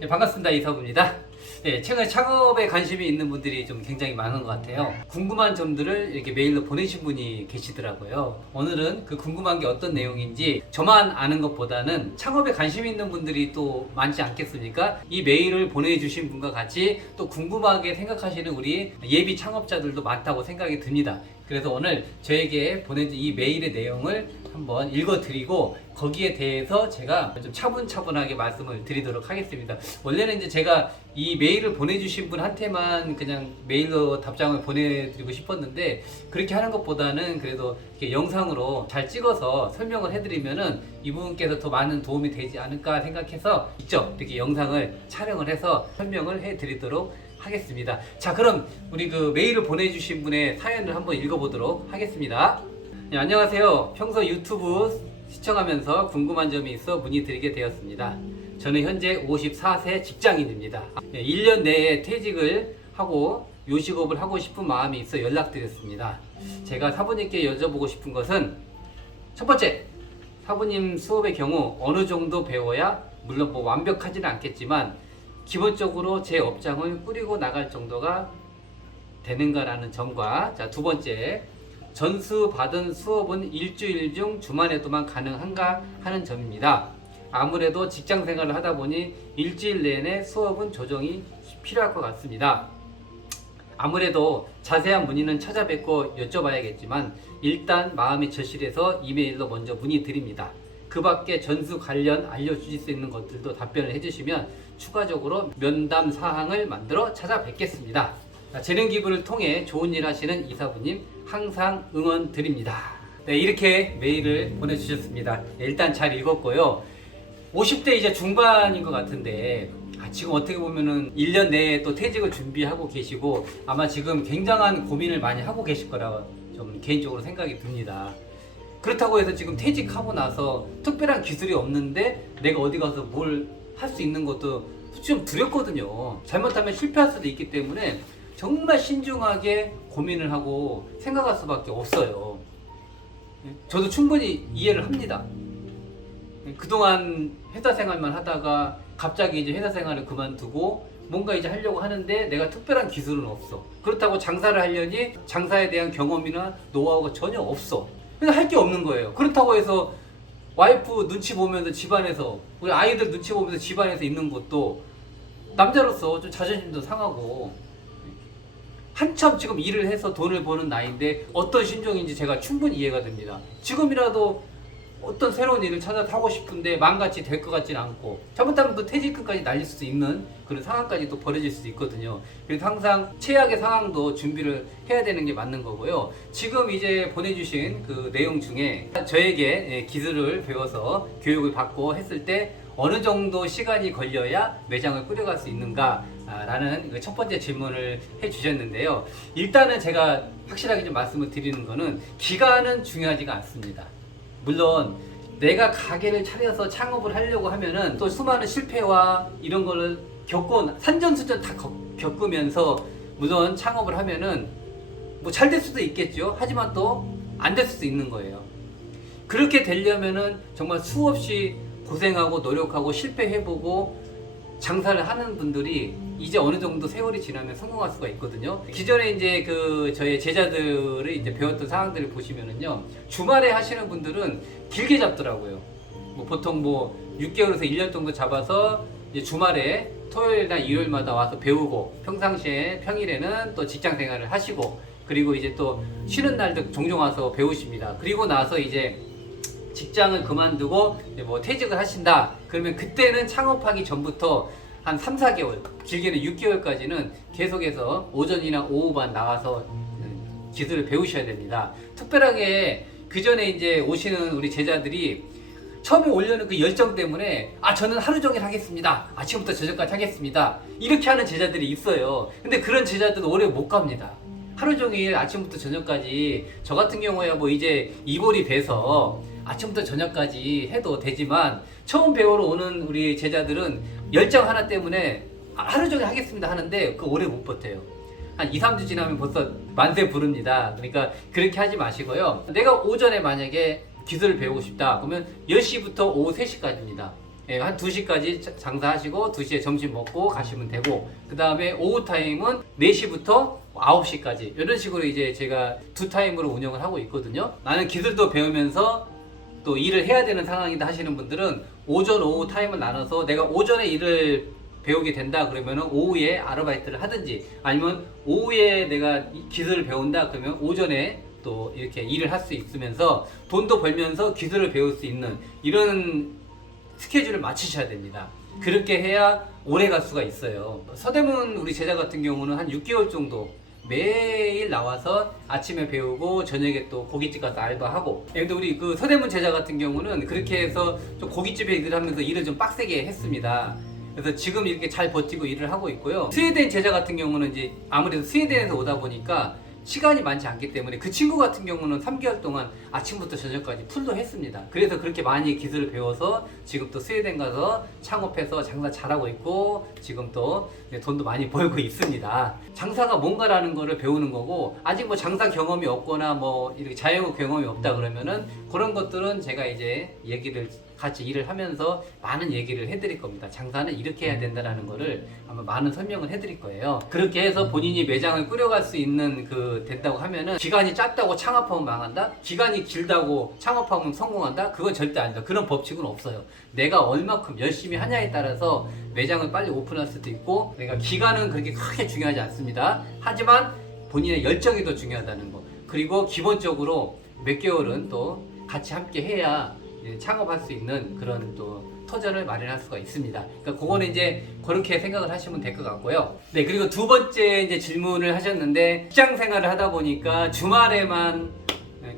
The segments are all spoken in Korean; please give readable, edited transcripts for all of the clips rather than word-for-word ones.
네, 반갑습니다. 이서부입니다. 네, 최근에 창업에 관심이 있는 분들이 좀 굉장히 많은 것 같아요. 궁금한 점들을 이렇게 메일로 보내신 분이 계시더라고요. 오늘은 그 궁금한 게 어떤 내용인지 저만 아는 것보다는 창업에 관심이 있는 분들이 또 많지 않겠습니까? 이 메일을 보내주신 분과 같이 또 궁금하게 생각하시는 우리 예비 창업자들도 많다고 생각이 듭니다. 그래서 오늘 저에게 보내준 이 메일의 내용을 한번 읽어드리고 거기에 대해서 제가 좀 차분차분하게 말씀을 드리도록 하겠습니다. 원래는 이제 제가 이 메일을 보내주신 분한테만 그냥 메일로 답장을 보내드리고 싶었는데 그렇게 하는 것보다는 그래도 이렇게 영상으로 잘 찍어서 설명을 해드리면은 이분께서 더 많은 도움이 되지 않을까 생각해서 직접 이렇게 영상을 촬영을 해서 설명을 해드리도록 하겠습니다. 자, 그럼 우리 그 메일을 보내주신 분의 사연을 한번 읽어보도록 하겠습니다. 네, 안녕하세요. 평소 유튜브 시청하면서 궁금한 점이 있어 문의드리게 되었습니다. 저는 현재 54세 직장인입니다. 1년 내에 퇴직을 하고 요식업을 하고 싶은 마음이 있어 연락드렸습니다. 제가 사부님께 여쭤보고 싶은 것은 첫 번째, 사부님 수업의 경우 어느 정도 배워야 물론 뭐 완벽하지는 않겠지만 기본적으로 제 업장을 꾸리고 나갈 정도가 되는가라는 점과 자, 두 번째, 전수 받은 수업은 일주일 중 주말에도만 가능한가 하는 점입니다. 아무래도 직장 생활을 하다 보니 일주일 내내 수업은 조정이 필요할 것 같습니다. 아무래도 자세한 문의는 찾아뵙고 여쭤봐야겠지만 일단 마음이 절실해서 이메일로 먼저 문의드립니다. 그 밖에 전수 관련 알려주실 수 있는 것들도 답변을 해주시면 추가적으로 면담 사항을 만들어 찾아뵙겠습니다. 재능 기부를 통해 좋은 일 하시는 이사부님 항상 응원 드립니다. 네, 이렇게 메일을 보내주셨습니다. 네, 일단 잘 읽었고요. 50대 이제 중반인 것 같은데 지금 어떻게 보면은 1년 내에 또 퇴직을 준비하고 계시고 아마 지금 굉장한 고민을 많이 하고 계실 거라 좀 개인적으로 생각이 듭니다. 그렇다고 해서 지금 퇴직하고 나서 특별한 기술이 없는데 내가 어디 가서 뭘 할 수 있는 것도 좀 두렵거든요. 잘못하면 실패할 수도 있기 때문에 정말 신중하게 고민을 하고 생각할 수밖에 없어요. 저도 충분히 이해를 합니다. 그동안 회사 생활만 하다가 갑자기 이제 회사 생활을 그만두고 뭔가 이제 하려고 하는데 내가 특별한 기술은 없어. 그렇다고 장사를 하려니 장사에 대한 경험이나 노하우가 전혀 없어. 그냥 할 게 없는 거예요. 그렇다고 해서 와이프 눈치 보면서 집안에서 우리 아이들 눈치 보면서 집안에서 있는 것도 남자로서 좀 자존심도 상하고 한참 지금 일을 해서 돈을 버는 나이인데 어떤 심정인지 제가 충분히 이해가 됩니다. 지금이라도 어떤 새로운 일을 찾아 하고 싶은데 마음같이 될 것 같지는 않고 잘못하면 또 퇴직금까지 날릴 수도 있는 그런 상황까지 또 벌어질 수도 있거든요. 그래서 항상 최악의 상황도 준비를 해야 되는 게 맞는 거고요. 지금 이제 보내주신 그 내용 중에 저에게 기술을 배워서 교육을 받고 했을 때 어느 정도 시간이 걸려야 매장을 꾸려갈 수 있는가 라는 첫 번째 질문을 해 주셨는데요. 일단은 제가 확실하게 좀 말씀을 드리는 거는 기간은 중요하지가 않습니다. 물론 내가 가게를 차려서 창업을 하려고 하면은 또 수많은 실패와 이런 거를 산전수전 다 겪으면서 물론 창업을 하면은 뭐 잘 될 수도 있겠죠. 하지만 또 안 될 수도 있는 거예요. 그렇게 되려면은 정말 수없이 고생하고 노력하고 실패해보고 장사를 하는 분들이 이제 어느 정도 세월이 지나면 성공할 수가 있거든요. 기존에 이제 그 저의 제자들을 이제 배웠던 사항들을 보시면은요, 주말에 하시는 분들은 길게 잡더라고요. 뭐 보통 뭐 6개월에서 1년 정도 잡아서 이제 주말에 토요일이나 일요일마다 와서 배우고 평상시에 평일에는 또 직장 생활을 하시고 그리고 이제 또 쉬는 날도 종종 와서 배우십니다. 그리고 나서 이제 직장을 그만두고 뭐 퇴직을 하신다. 그러면 그때는 창업하기 전부터 한 3, 4개월, 길게는 6개월까지는 계속해서 오전이나 오후반 나가서 기술을 배우셔야 됩니다. 특별하게 그 전에 이제 오시는 우리 제자들이 처음에 오려는 그 열정 때문에 저는 하루 종일 하겠습니다. 아침부터 저녁까지 하겠습니다. 이렇게 하는 제자들이 있어요. 근데 그런 제자들은 오래 못 갑니다. 하루 종일 아침부터 저녁까지 저 같은 경우에 뭐 이제 이골이 배서 아침부터 저녁까지 해도 되지만 처음 배우러 오는 우리 제자들은 열정 하나 때문에 하루 종일 하겠습니다 하는데 그 오래 못 버텨요. 한 2, 3주 지나면 벌써 만세 부릅니다. 그러니까 그렇게 하지 마시고요. 내가 오전에 만약에 기술을 배우고 싶다 그러면 10시부터 오후 3시까지입니다. 예, 한 2시까지 장사하시고 2시에 점심 먹고 가시면 되고, 그 다음에 오후 타임은 4시부터 9시까지 이런 식으로 이제 제가 2타임으로 운영을 하고 있거든요. 나는 기술도 배우면서 또 일을 해야 되는 상황이다 하시는 분들은 오전 오후 타임을 나눠서 내가 오전에 일을 배우게 된다 그러면 오후에 아르바이트를 하든지, 아니면 오후에 내가 기술을 배운다 그러면 오전에 또 이렇게 일을 할 수 있으면서 돈도 벌면서 기술을 배울 수 있는 이런 스케줄을 맞추셔야 됩니다. 그렇게 해야 오래 갈 수가 있어요. 서대문 우리 제자 같은 경우는 한 6개월 정도 매일 나와서 아침에 배우고 저녁에 또 고깃집 가서 알바하고. 근데 우리 그 서대문 제자 같은 경우는 그렇게 해서 좀 고깃집에 일을 하면서 일을 좀 빡세게 했습니다. 그래서 지금 이렇게 잘 버티고 일을 하고 있고요. 스웨덴 제자 같은 경우는 이제 아무래도 스웨덴에서 오다 보니까 시간이 많지 않기 때문에 그 친구 같은 경우는 3개월 동안 아침부터 저녁까지 풀로 했습니다. 그래서 그렇게 많이 기술을 배워서 지금 또 스웨덴 가서 창업해서 장사 잘하고 있고 지금 또 돈도 많이 벌고 있습니다. 장사가 뭔가라는 거를 배우는 거고, 아직 뭐 장사 경험이 없거나 뭐 이렇게 자영업 경험이 없다 그러면은 그런 것들은 제가 이제 얘기를 같이 일을 하면서 많은 얘기를 해드릴 겁니다. 장사는 이렇게 해야 된다라는 거를 아마 많은 설명을 해드릴 거예요. 그렇게 해서 본인이 매장을 꾸려갈 수 있는 된다고 하면은, 기간이 짧다고 창업하면 망한다? 기간이 길다고 창업하면 성공한다? 그건 절대 아니다. 그런 법칙은 없어요. 내가 얼마큼 열심히 하냐에 따라서 매장을 빨리 오픈할 수도 있고, 내가 기간은 그렇게 크게 중요하지 않습니다. 하지만 본인의 열정이 더 중요하다는 거, 그리고 기본적으로 몇 개월은 또 같이 함께 해야 창업할 수 있는 그런 또 터전을 마련할 수가 있습니다. 그러니까 그거는 이제 그렇게 생각을 하시면 될 것 같고요. 네, 그리고 두 번째 이제 질문을 하셨는데, 직장 생활을 하다 보니까 주말에만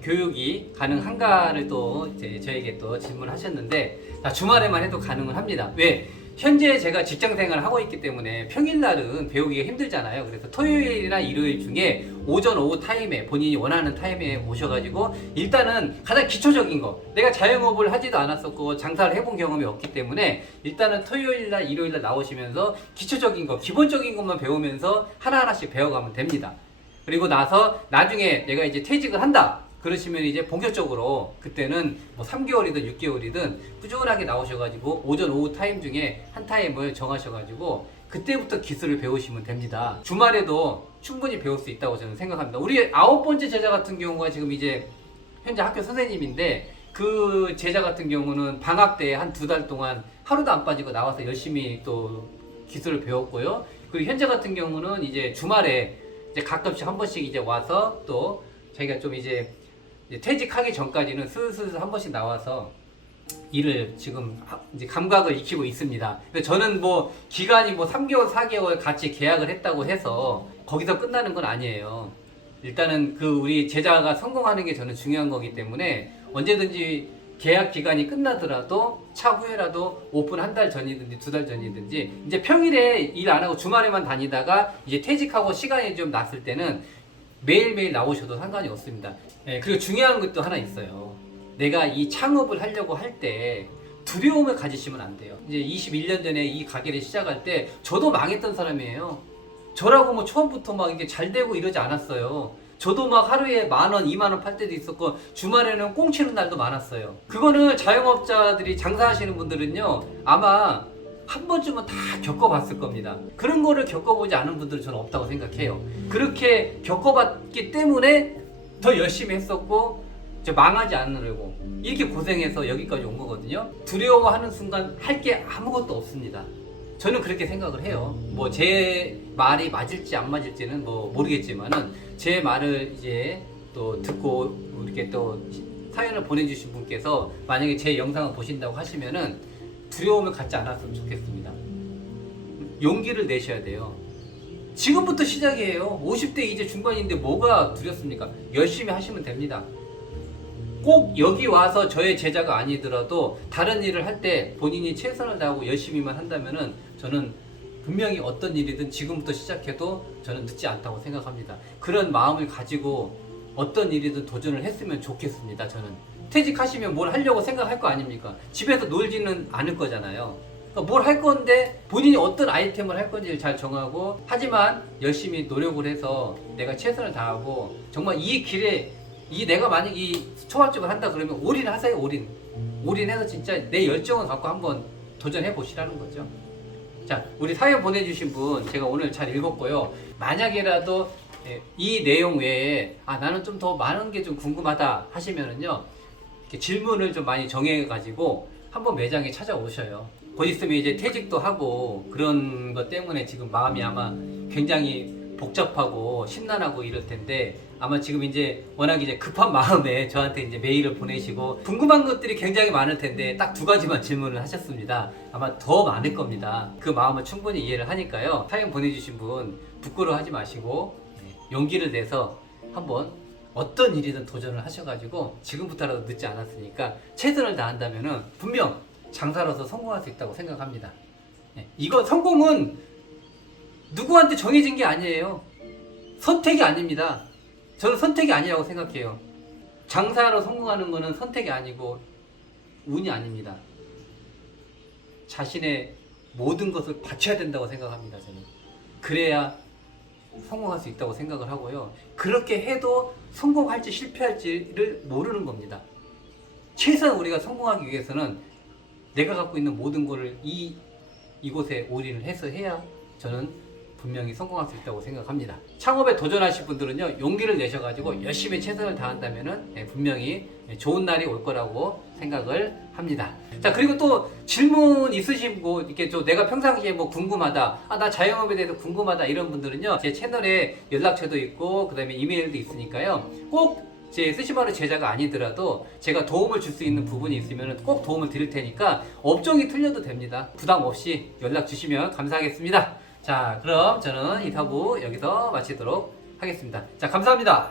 교육이 가능한가를 또 이제 저에게 또 질문하셨는데, 주말에만 해도 가능은 합니다. 왜? 현재 제가 직장 생활을 하고 있기 때문에 평일날은 배우기가 힘들잖아요. 그래서 토요일이나 일요일 중에 오전 오후 타임에 본인이 원하는 타임에 오셔가지고 일단은 가장 기초적인 거, 내가 자영업을 하지도 않았었고 장사를 해본 경험이 없기 때문에 일단은 토요일날 일요일날 나오시면서 기초적인 거, 기본적인 것만 배우면서 하나하나씩 배워가면 됩니다. 그리고 나서 나중에 내가 이제 퇴직을 한다 그러시면 이제 본격적으로 그때는 뭐 3개월이든 6개월이든 꾸준하게 나오셔가지고 오전 오후 타임 중에 한 타임을 정하셔가지고 그때부터 기술을 배우시면 됩니다. 주말에도 충분히 배울 수 있다고 저는 생각합니다. 우리 9번째 제자 같은 경우가 지금 이제 현재 학교 선생님인데, 그 제자 같은 경우는 방학 때 한 2달 동안 하루도 안 빠지고 나와서 열심히 또 기술을 배웠고요. 그리고 현재 같은 경우는 이제 주말에 이제 가끔씩 한 번씩 이제 와서 또 자기가 좀 이제 퇴직하기 전까지는 슬슬 한 번씩 나와서 일을 지금 이제 감각을 익히고 있습니다. 저는 뭐 기간이 뭐 3개월, 4개월 같이 계약을 했다고 해서 거기서 끝나는 건 아니에요. 일단은 그 우리 제자가 성공하는 게 저는 중요한 거기 때문에 언제든지 계약 기간이 끝나더라도 차후에라도 오픈 한 달 전이든지 2달 전이든지, 이제 평일에 일 안 하고 주말에만 다니다가 이제 퇴직하고 시간이 좀 났을 때는 매일매일 나오셔도 상관이 없습니다. 네, 그리고 중요한 것도 하나 있어요. 내가 이 창업을 하려고 할 때 두려움을 가지시면 안 돼요. 이제 21년 전에 이 가게를 시작할 때 저도 망했던 사람이에요. 저라고 뭐 처음부터 막 이게 잘 되고 이러지 않았어요. 저도 막 하루에 10,000원, 20,000원 팔 때도 있었고 주말에는 꽁치는 날도 많았어요. 그거는 자영업자들이 장사하시는 분들은요 아마 한 번쯤은 다 겪어봤을 겁니다. 그런 거를 겪어보지 않은 분들은 저는 없다고 생각해요. 그렇게 겪어봤기 때문에 더 열심히 했었고 망하지 않으려고 이렇게 고생해서 여기까지 온 거거든요. 두려워하는 순간 할 게 아무것도 없습니다. 저는 그렇게 생각을 해요. 뭐 제 말이 맞을지 안 맞을지는 뭐 모르겠지만은 제 말을 이제 또 듣고 이렇게 또 사연을 보내주신 분께서 만약에 제 영상을 보신다고 하시면은 두려움을 갖지 않았으면 좋겠습니다. 용기를 내셔야 돼요. 지금부터 시작이에요. 50대 이제 중반인데 뭐가 두렵습니까? 열심히 하시면 됩니다. 꼭 여기 와서 저의 제자가 아니더라도 다른 일을 할 때 본인이 최선을 다하고 열심히만 한다면은 저는 분명히 어떤 일이든 지금부터 시작해도 저는 늦지 않다고 생각합니다. 그런 마음을 가지고 어떤 일이든 도전을 했으면 좋겠습니다. 저는 퇴직하시면 뭘 하려고 생각할 거 아닙니까? 집에서 놀지는 않을 거잖아요. 그러니까 뭘 할 건데 본인이 어떤 아이템을 할 건지를 잘 정하고, 하지만 열심히 노력을 해서 내가 최선을 다하고 정말 이 길에 내가 만약 이 초밥집을 한다 그러면 올인하세요. 올인해서 진짜 내 열정을 갖고 한번 도전해 보시라는 거죠. 자, 우리 사연 보내주신 분 제가 오늘 잘 읽었고요. 만약에라도 이 내용 외에 나는 좀 더 많은 게 좀 궁금하다 하시면은요, 이렇게 질문을 좀 많이 정해가지고 한번 매장에 찾아오셔요. 곧 있으면 이제 퇴직도 하고 그런 것 때문에 지금 마음이 아마 굉장히 복잡하고 심란하고 이럴 텐데, 아마 지금 이제 워낙 이제 급한 마음에 저한테 이제 메일을 보내시고 궁금한 것들이 굉장히 많을 텐데 딱 2가지만 질문을 하셨습니다. 아마 더 많을 겁니다. 그 마음을 충분히 이해를 하니까요. 사연 보내주신 분 부끄러워하지 마시고 용기를 내서 한번 어떤 일이든 도전을 하셔가지고 지금부터라도 늦지 않았으니까 최선을 다한다면은 분명 장사로서 성공할 수 있다고 생각합니다. 이거 성공은 누구한테 정해진 게 아니에요. 선택이 아닙니다. 저는 선택이 아니라고 생각해요. 장사로 성공하는 거는 선택이 아니고 운이 아닙니다. 자신의 모든 것을 바쳐야 된다고 생각합니다. 저는 그래야 성공할 수 있다고 생각을 하고요. 그렇게 해도 성공할지 실패할지를 모르는 겁니다. 최소한 우리가 성공하기 위해서는 내가 갖고 있는 모든 것을 이곳에 올인을 해서 해야 저는 분명히 성공할 수 있다고 생각합니다. 창업에 도전하실 분들은요, 용기를 내셔가지고 열심히 최선을 다한다면은 분명히 좋은 날이 올 거라고 생각을 합니다. 자, 그리고 또 질문 있으시고 이렇게 내가 평상시에 뭐 궁금하다, 나 자영업에 대해서 궁금하다 이런 분들은요, 제 채널에 연락처도 있고 그 다음에 이메일도 있으니까요, 꼭 제 스시마루 제자가 아니더라도 제가 도움을 줄 수 있는 부분이 있으면 꼭 도움을 드릴 테니까 업종이 틀려도 됩니다. 부담 없이 연락 주시면 감사하겠습니다. 자, 그럼 저는 인터뷰 여기서 마치도록 하겠습니다. 자, 감사합니다.